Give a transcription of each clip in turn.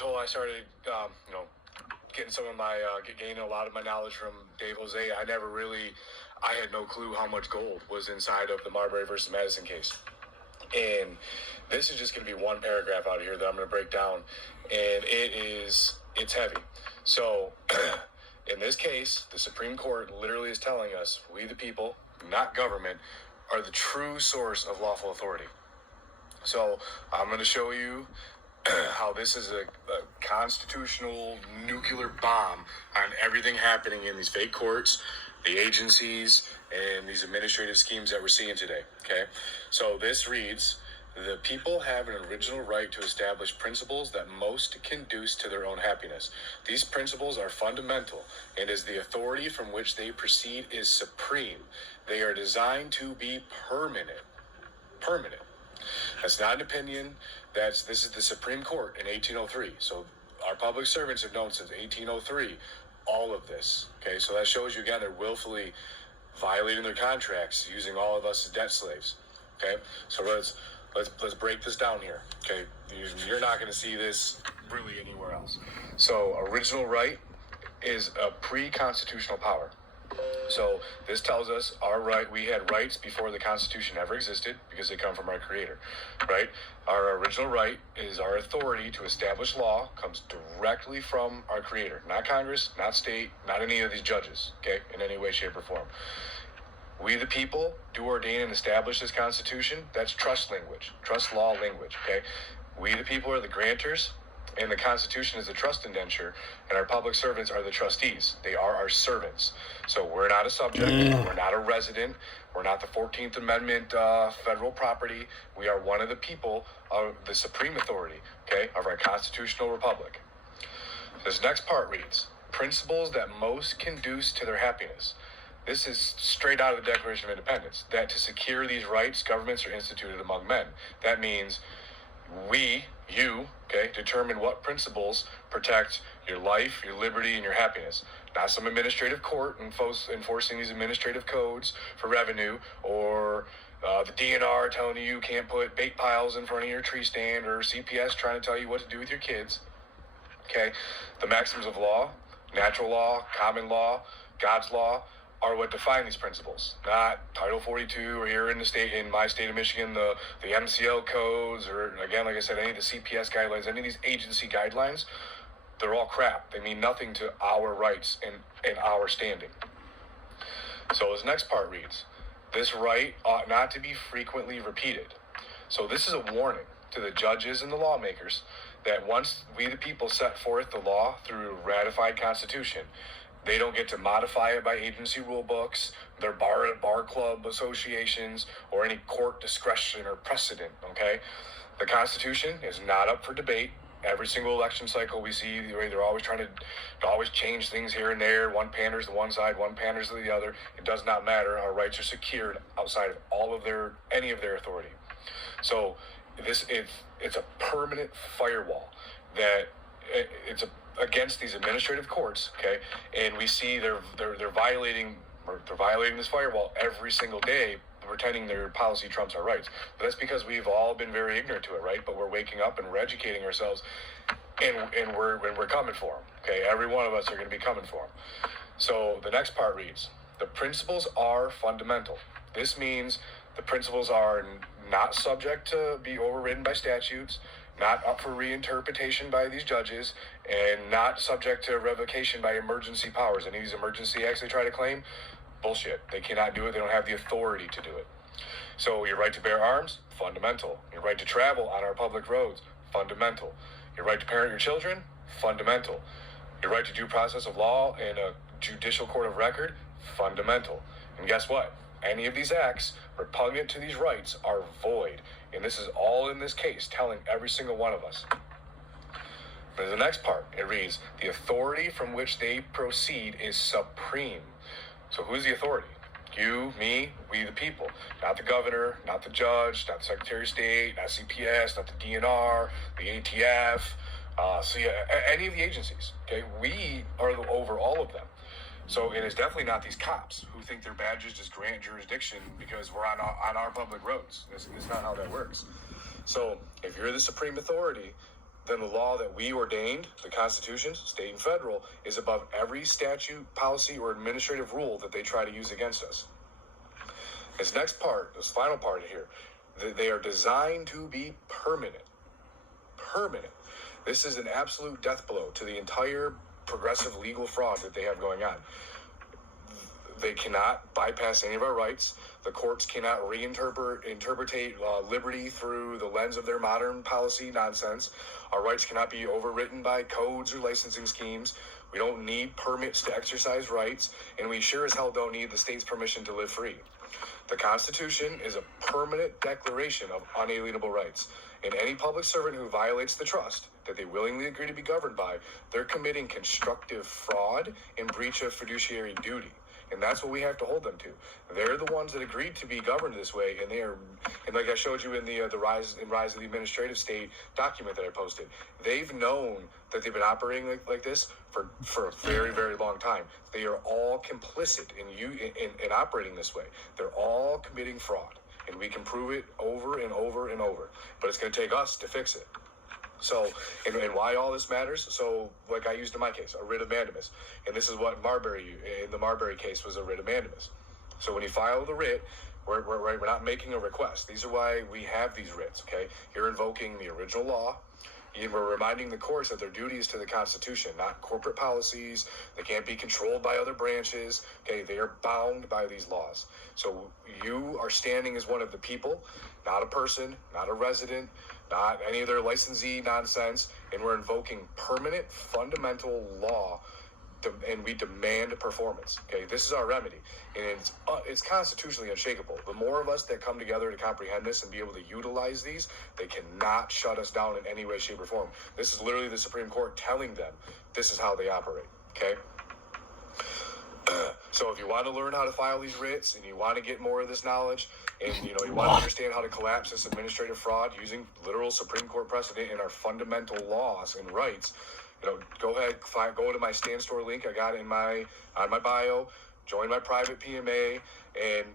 until I started, getting some of my, gaining a lot of my knowledge from Dave Jose, I had no clue how much gold was inside of the Marbury versus Madison case. And this is just going to be one paragraph out of here that I'm going to break down, and it's heavy. So, in this case, the Supreme Court literally is telling us, we the people, not government, are the true source of lawful authority. So, I'm going to show you how this is a constitutional nuclear bomb on everything happening in these fake courts, the agencies, and these administrative schemes that we're seeing today, okay? So this reads, the people have an original right to establish principles that most conduce to their own happiness. These principles are fundamental, and as the authority from which they proceed is supreme, they are designed to be permanent. Permanent. That's not an opinion. This is the Supreme Court in 1803. So our public servants have known since 1803 all of this. Okay, so that shows you again they're willfully violating their contracts, using all of us as debt slaves. Okay, so let's break this down here. Okay, you're not going to see this really anywhere else. So original right is a pre-constitutional power. So this tells us we had rights before the Constitution ever existed because they come from our Creator, right? Our original right is our authority to establish law comes directly from our Creator, not Congress, not state, not any of these judges, okay, in any way, shape, or form. We the people do ordain and establish this Constitution. That's trust language, trust law language, okay? We the people are the grantors, and the Constitution is the trust indenture, and our public servants are the trustees. They are our servants. So we're not a subject, we're not a resident, we're not the 14th Amendment federal property. We are one of the people of the supreme authority, okay, of our constitutional republic. This next part reads, principles that most conduce to their happiness. This is straight out of the Declaration of Independence, that to secure these rights, governments are instituted among men. That means you, determine what principles protect your life, your liberty, and your happiness. Not some administrative court enforcing these administrative codes for revenue, or the DNR telling you can't put bait piles in front of your tree stand, or CPS trying to tell you what to do with your kids. Okay, the maxims of law, natural law, common law, God's law, are what define these principles, not Title 42 or here in my state of Michigan, the MCL codes, or again, like I said, any of the CPS guidelines, any of these agency guidelines. They're all crap. They mean nothing to our rights and our standing. So this next part reads, this right ought not to be frequently repeated. So this is a warning to the judges and the lawmakers that once we the people set forth the law through a ratified Constitution, they don't get to modify it by agency rule books, their bar club associations, or any court discretion or precedent, okay? The Constitution is not up for debate. Every single election cycle we see, they're always trying to always change things here and there. One panders to one side, one panders to the other. It does not matter. Our rights are secured outside of any of their authority. So it's a permanent firewall that it's against these administrative courts, okay? And we see they're violating this firewall every single day, pretending their policy trumps our rights. But that's because we've all been very ignorant to it, right? But we're waking up and we're educating ourselves, and we're coming for them, okay? Every one of us are going to be coming for them. So the next part reads, the principles are fundamental. This means the principles are not subject to be overridden by statutes, not up for reinterpretation by these judges, and not subject to revocation by emergency powers. Any of these emergency acts they try to claim, bullshit. They cannot do it. They don't have the authority to do it. So your right to bear arms, fundamental. Your right to travel on our public roads, fundamental. Your right to parent your children, fundamental. Your right to due process of law in a judicial court of record, fundamental. And guess what? Any of these acts repugnant to these rights are void. And this is all in this case, telling every single one of us. There's the next part. It reads, the authority from which they proceed is supreme. So who's the authority? You, me, we the people. Not the governor, not the judge, not the Secretary of State, not CPS, not the DNR, the ATF, any of the agencies. Okay, we are over all of them. So it is definitely not these cops who think their badges just grant jurisdiction because we're on our public roads. It's not how that works. So if you're the supreme authority, then the law that we ordained, the Constitution, state and federal, is above every statute, policy, or administrative rule that they try to use against us. This next part, this final part here, they are designed to be permanent. Permanent. This is an absolute death blow to the entire progressive legal fraud that they have going on. They cannot bypass any of our rights. The courts cannot interpretate liberty through the lens of their modern policy nonsense. Our rights cannot be overwritten by codes or licensing schemes. We don't need permits to exercise rights, and we sure as hell don't need the state's permission to live free. The Constitution is a permanent declaration of unalienable rights, and any public servant who violates the trust that they willingly agree to be governed by, they're committing constructive fraud and breach of fiduciary duty. And that's what we have to hold them to. They're the ones that agreed to be governed this way, and and like I showed you in the rise of the administrative state document that I posted, they've known that they've been operating like this for a very, very long time. They are all complicit in operating this way. They're all committing fraud, and we can prove it over and over and over. But it's going to take us to fix it. So, and why all this matters? So, like I used in my case, a writ of mandamus. And this is what in the Marbury case was a writ of mandamus. So when you file the writ, we're not making a request. These are why we have these writs, okay? You're invoking the original law. We're reminding the courts that their duty is to the Constitution, not corporate policies. They can't be controlled by other branches, okay? They are bound by these laws. So you are standing as one of the people, not a person, not a resident, not any of their licensee nonsense, and we're invoking permanent fundamental law, and we demand performance. Okay, this is our remedy, and it's constitutionally unshakable. The more of us that come together to comprehend this and be able to utilize these, they cannot shut us down in any way, shape, or form. This is literally the Supreme Court telling them this is how they operate. Okay. So if you want to learn how to file these writs and you want to get more of this knowledge, and you want to understand how to collapse this administrative fraud using literal Supreme Court precedent and our fundamental laws and rights, go ahead, go to my Stand Store link I got on my bio, join my private PMA, and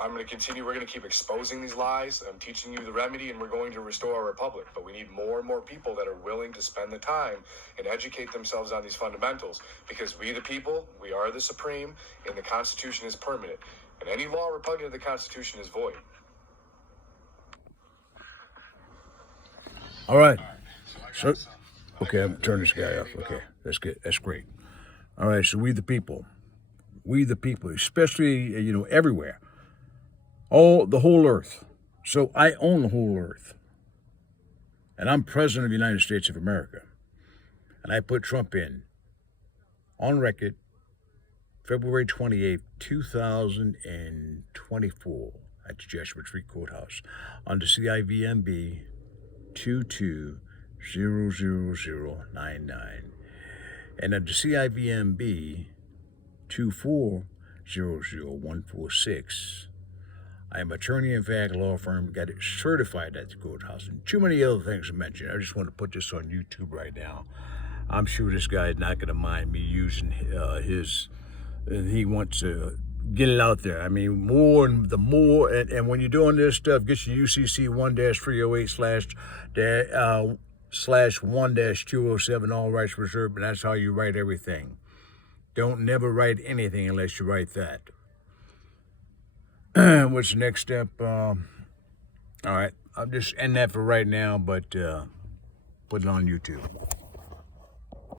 I'm going to continue. We're going to keep exposing these lies. I'm teaching you the remedy, and we're going to restore our republic. But we need more and more people that are willing to spend the time and educate themselves on these fundamentals, because we, the people, we are the supreme, and the Constitution is permanent. And any law repugnant to the Constitution is void. All right. So, okay, I'm turning this guy off. Okay, that's good. That's great. All right, so we the people, especially, everywhere. The whole earth. So I own the whole earth. And I'm president of the United States of America. And I put Trump in on record February 28th, 2024 at the Jesuit Street Courthouse under CIVMB 2200099 and under CIVMB 2400146. I am attorney and fact law firm, got it certified at the courthouse, and too many other things to mention. I just want to put this on YouTube right now. I'm sure this guy is not going to mind me using his. He wants to get it out there. I mean, and when you're doing this stuff, get your UCC 1-308/1-207, all rights reserved, and that's how you write everything. Don't never write anything unless you write that. What's the next step? All right, I'll just end that for right now, but put it on YouTube.